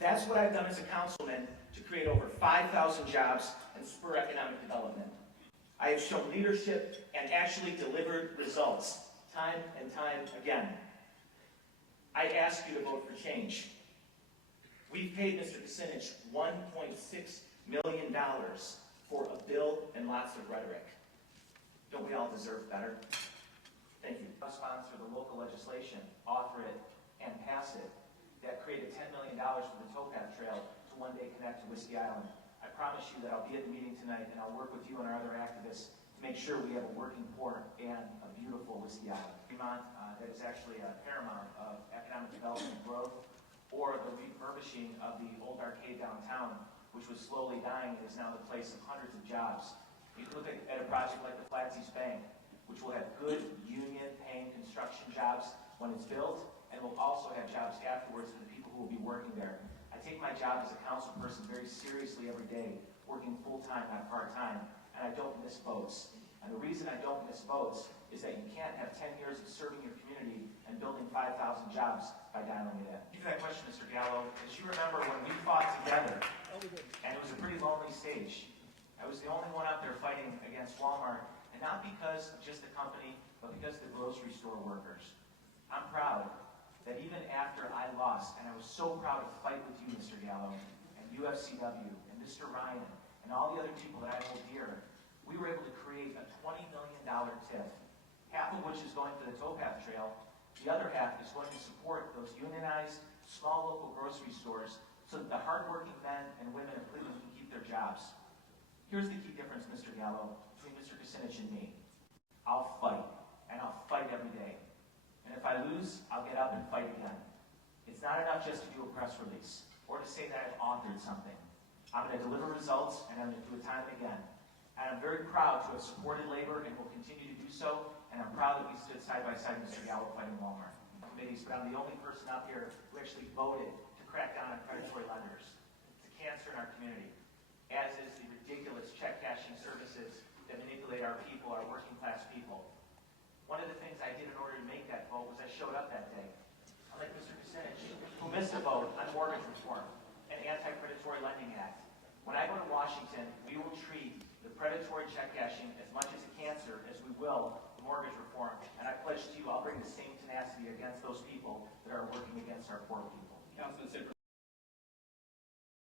That's what I've done as a councilman to create over 5,000 jobs and spur economic development. I have shown leadership and actually delivered results, time and time again. I ask you to vote for change. We've paid Mr. Kucinich $1.6 million for a bill and lots of rhetoric. Don't we all deserve better? Thank you. Sponsor the local legislation, author it, and pass it that created $10 million for the towpath trail to one day connect to Whiskey Island. I promise you that I'll be at the meeting tonight and I'll work with you and our other activists to make sure we have a working port and a beautiful Whiskey Island. Fremont, that is actually a paramount of economic development and growth, or the refurbishing of the old arcade downtown, which was slowly dying and is now the place of hundreds of jobs. You can look at a project like the Flatsies Bank, which will have good union-paying construction jobs when it's built, and will also have jobs afterwards for the people who will be working there. I take my job as a council person very seriously every day, working full-time, not part-time, and I don't miss votes. And the reason I don't miss votes is that you can't have 10 years of serving your community and building 5,000 jobs by dialing it in. To that question, Mr. Gallo, as you remember when we fought together, and it was a pretty lonely stage. I was the only one out there fighting against Walmart, and not because of just the company, but because of the grocery store workers. I'm proud that even after I lost, and I was so proud to fight with you, Mr. Gallo, and UFCW, and Mr. Ryan, and all the other people that I hold dear, we were able to create a $20 million TIF, half of which is going to the towpath trail. The other half is going to support those unionized, small local grocery stores so that the hardworking men and women of Cleveland can keep their jobs. Here's the key difference, Mr. Gallo, between Mr. Kucinich and me. I'll fight, and I'll fight every day. And if I lose, I'll get up and fight again. It's not enough just to do a press release or to say that I've authored something. I'm going to deliver results, and I'm going to do it time and again. And I'm very proud to have supported labor and will continue to do so, and I'm proud that we stood side by side with Mr. Gallo fighting Walmart committees, but I'm the only person out here who actually voted to crack down on predatory lenders. It's a cancer in our community, as is the ridiculous check cashing services that manipulate our people, our working class people. One of the things I did in order to make that vote was I showed up that day. Unlike Mr. Kucinich, who missed a vote on mortgage reform and anti-predatory lending act. When I go to Washington, we will treat the predatory check cashing as much as a cancer as we will the mortgage reform. And I pledge to you, I'll bring the same tenacity against those people that are working against our poor